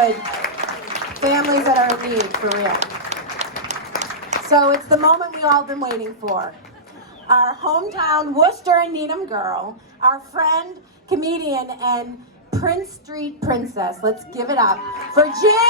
good families that are in need, for real. So it's the moment we all been waiting for. Our hometown Worcester and Needham girl, our friend, comedian, and Prince Street princess. Let's give it up for Carroll!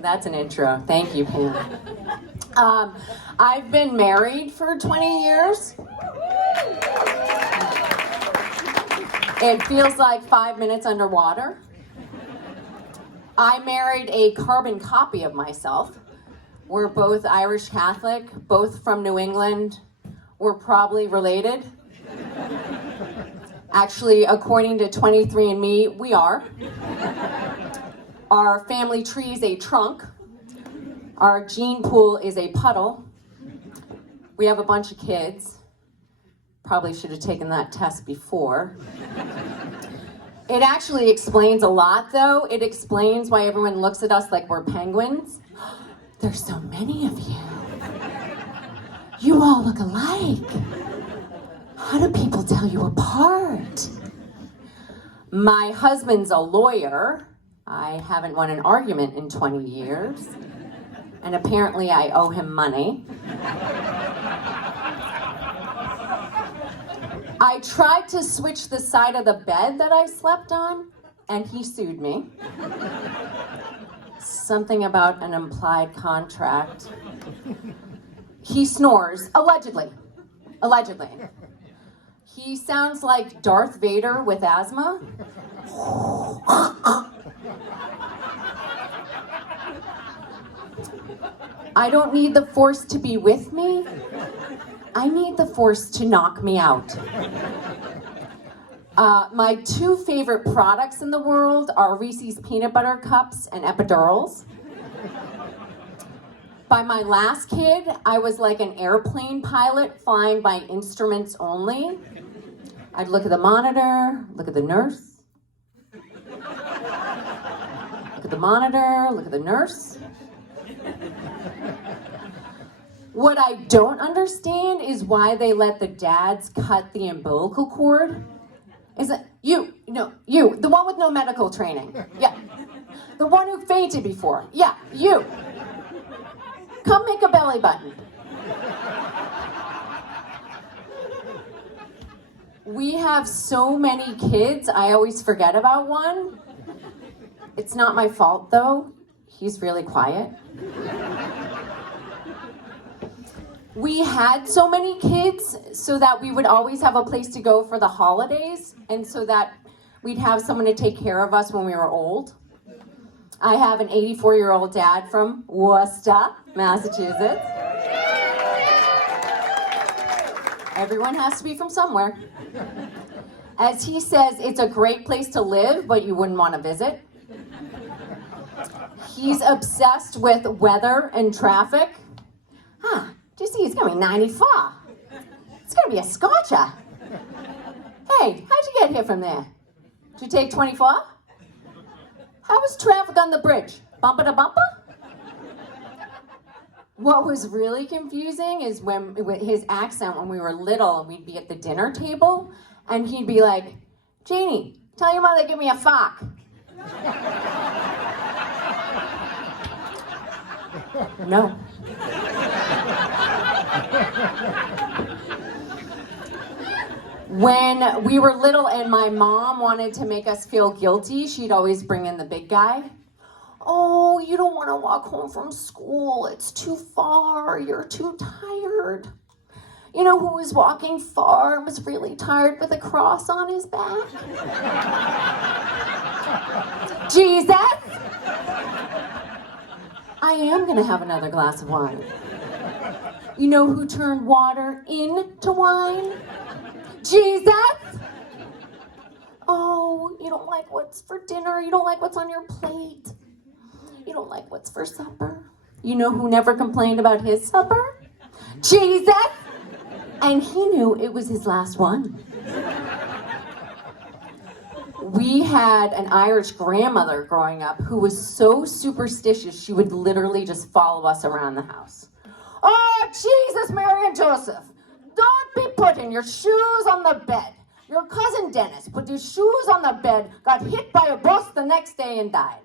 That's an intro. Thank you, Pam. I've been married for 20 years. It feels like 5 minutes underwater. I married a carbon copy of myself. We're both Irish Catholic, both from New England. We're probably related. Actually, according to 23andMe, we are. Our family tree is a trunk. Our gene pool is a puddle. We have a bunch of kids. Probably should have taken that test before. It actually explains a lot, though. It explains why everyone looks at us like we're penguins. There's so many of you. You all look alike. How do people tell you apart? My husband's a lawyer. I haven't won an argument in 20 years. And apparently I owe him money. I tried to switch the side of the bed that I slept on, and he sued me. Something about an implied contract. He snores, allegedly. Allegedly. He sounds like Darth Vader with asthma. I don't need the Force to be with me. I need the Force to knock me out. My two favorite products in the world are Reese's Peanut Butter Cups and epidurals. By my last kid, I was like an airplane pilot flying by instruments only. I'd look at the monitor, look at the nurse. Look at the monitor, look at the nurse. What I don't understand is why they let the dads cut the umbilical cord. Is it you, the one with no medical training. Yeah. The one who fainted before. Yeah, you. Come make a belly button. We have so many kids, I always forget about one. It's not my fault, though. He's really quiet. We had so many kids so that we would always have a place to go for the holidays and so that we'd have someone to take care of us when we were old. I have an 84-year-old dad from Worcester, Massachusetts. Everyone has to be from somewhere. As he says, it's a great place to live, but you wouldn't want to visit. He's obsessed with weather and traffic. Do you see, he's gonna be 94. It's gonna be a scorcher. Hey, how'd you get here from there? Did you take 24? How was traffic on the bridge? Bumper to bumper? What was really confusing is when his accent when we were little and we'd be at the dinner table and he'd be like, Janie, tell your mother to give me a fork. No. When we were little and my mom wanted to make us feel guilty, she'd always bring in the big guy. Oh, you don't want to walk home from school. It's too far. You're too tired. You know who was walking far and was really tired with a cross on his back? Jesus! I am going to have another glass of wine. You know who turned water into wine? Jesus! Oh, you don't like what's for dinner. You don't like what's on your plate. You don't like what's for supper. You know who never complained about his supper? Jesus! And he knew it was his last one. We had an Irish grandmother growing up who was so superstitious she would literally just follow us around the house. Oh, Jesus, Mary and Joseph, don't be putting your shoes on the bed. Your cousin Dennis put his shoes on the bed, got hit by a bus the next day and died.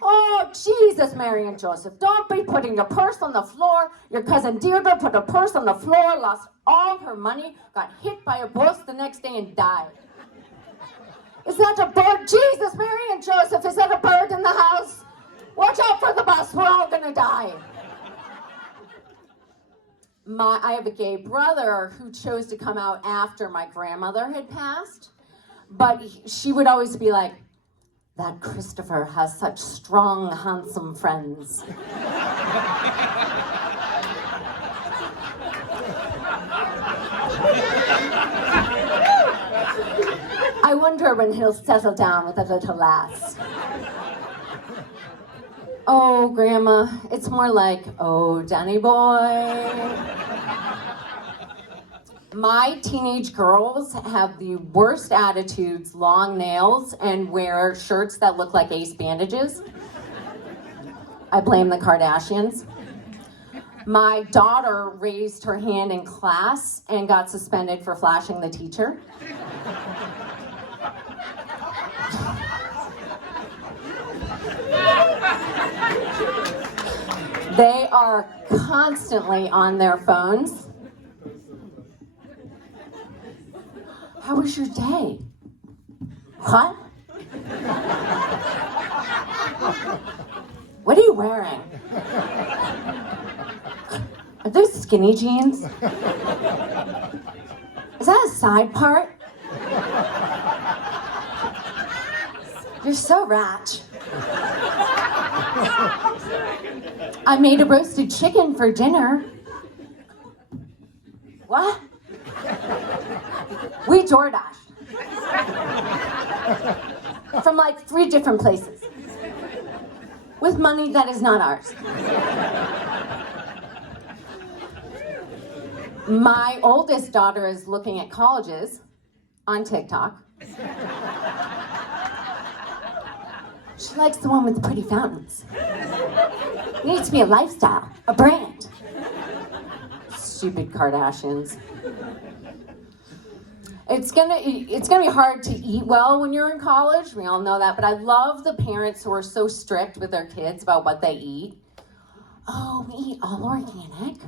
Oh, Jesus, Mary and Joseph, don't be putting your purse on the floor. Your cousin Deirdre put a purse on the floor, lost all her money, got hit by a bus the next day and died. Is that a bird? Jesus, Mary and Joseph, is that a bird in the house? Watch out for the bus, we're all gonna die. I have a gay brother who chose to come out after my grandmother had passed, but she would always be like, that Christopher has such strong, handsome friends. I wonder when he'll settle down with a little lass. Oh, Grandma, it's more like, oh, Danny boy. My teenage girls have the worst attitudes, long nails, and wear shirts that look like ace bandages. I blame the Kardashians. My daughter raised her hand in class and got suspended for flashing the teacher. They are constantly on their phones. How was your day? What? What are you wearing? Are those skinny jeans? Is that a side part? You're so ratch. I made a roasted chicken for dinner. What? We DoorDashed. From like 3 different places. With money that is not ours. My oldest daughter is looking at colleges on TikTok. She likes the one with the pretty fountains. It needs to be a lifestyle, a brand. Stupid Kardashians. It's gonna be hard to eat well when you're in college. We all know that, but I love the parents who are so strict with their kids about what they eat. Oh, we eat all organic.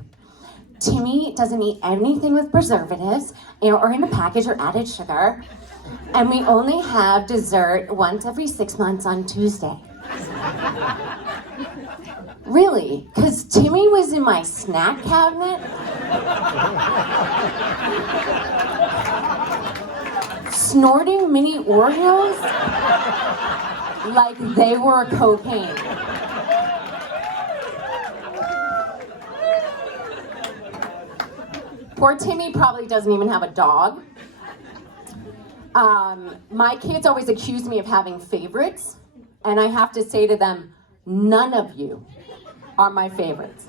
Timmy doesn't eat anything with preservatives or in a package or added sugar. And we only have dessert once every 6 months on Tuesday. Really? Because Timmy was in my snack cabinet? Snorting mini Oreos like they were cocaine. Poor Timmy probably doesn't even have a dog. My kids always accuse me of having favorites, and I have to say to them, none of you are my favorites.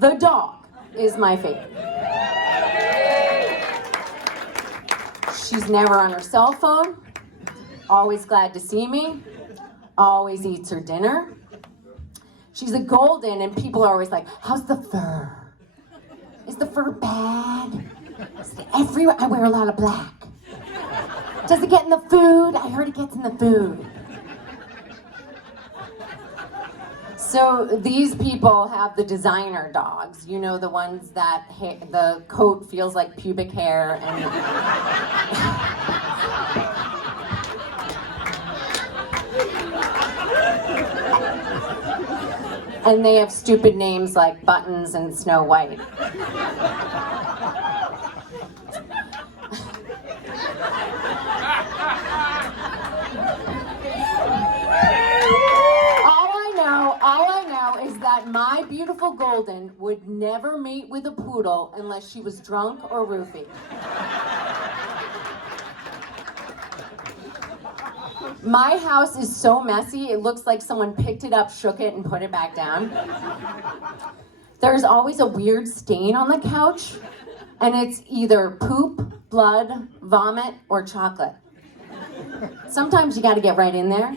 The dog is my favorite. She's never on her cell phone, always glad to see me, always eats her dinner. She's a golden, and people are always like, how's the fur? Is the fur bad? Is it everywhere? I wear a lot of black. Does it get in the food? I heard it gets in the food. So these people have the designer dogs. You know, the ones that the coat feels like pubic hair and... and they have stupid names like Buttons and Snow White. All I know is that my beautiful golden would never mate with a poodle unless she was drunk or roofied. My house is so messy, it looks like someone picked it up, shook it, and put it back down. There's always a weird stain on the couch, and it's either poop, blood, vomit, or chocolate. Sometimes you gotta get right in there.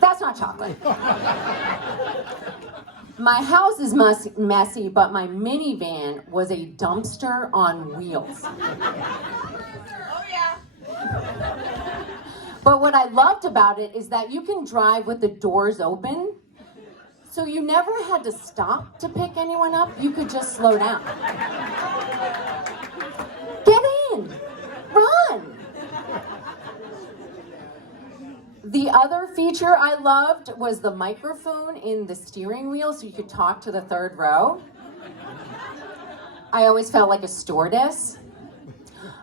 That's not chocolate. My house is messy, but my minivan was a dumpster on wheels. Oh yeah. But what I loved about it is that you can drive with the doors open, so you never had to stop to pick anyone up. You could just slow down. Get in! Run! The other feature I loved was the microphone in the steering wheel so you could talk to the third row. I always felt like a stewardess.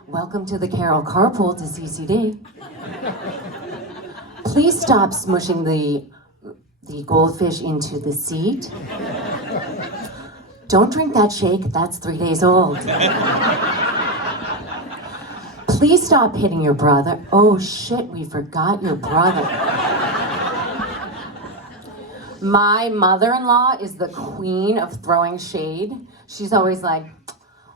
Welcome to the Carroll carpool to CCD. Please stop smushing the goldfish into the seat. Don't drink that shake, that's 3 days old. Please stop hitting your brother. Oh shit, we forgot your brother. My mother-in-law is the queen of throwing shade. She's always like,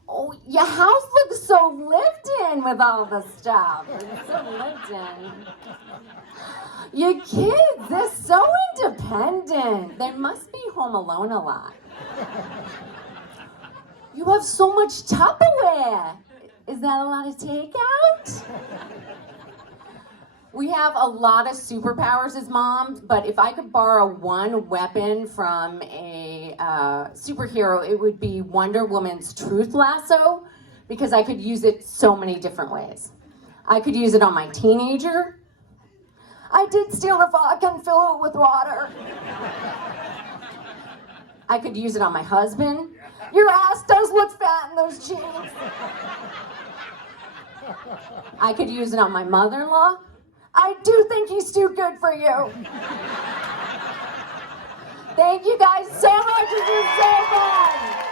oh, your house looks so lived in with all the stuff. It's so lived in. Your kids, they're so independent. They must be home alone a lot. You have so much Tupperware. Is that a lot of takeout? We have a lot of superpowers as moms, but if I could borrow one weapon from a superhero, it would be Wonder Woman's truth lasso, because I could use it so many different ways. I could use it on my teenager. I did steal a vodka and fill it with water. I could use it on my husband. Your ass does look fat in those jeans. I could use it on my mother-in-law. I do think he's too good for you. Thank you guys so much. This is so fun.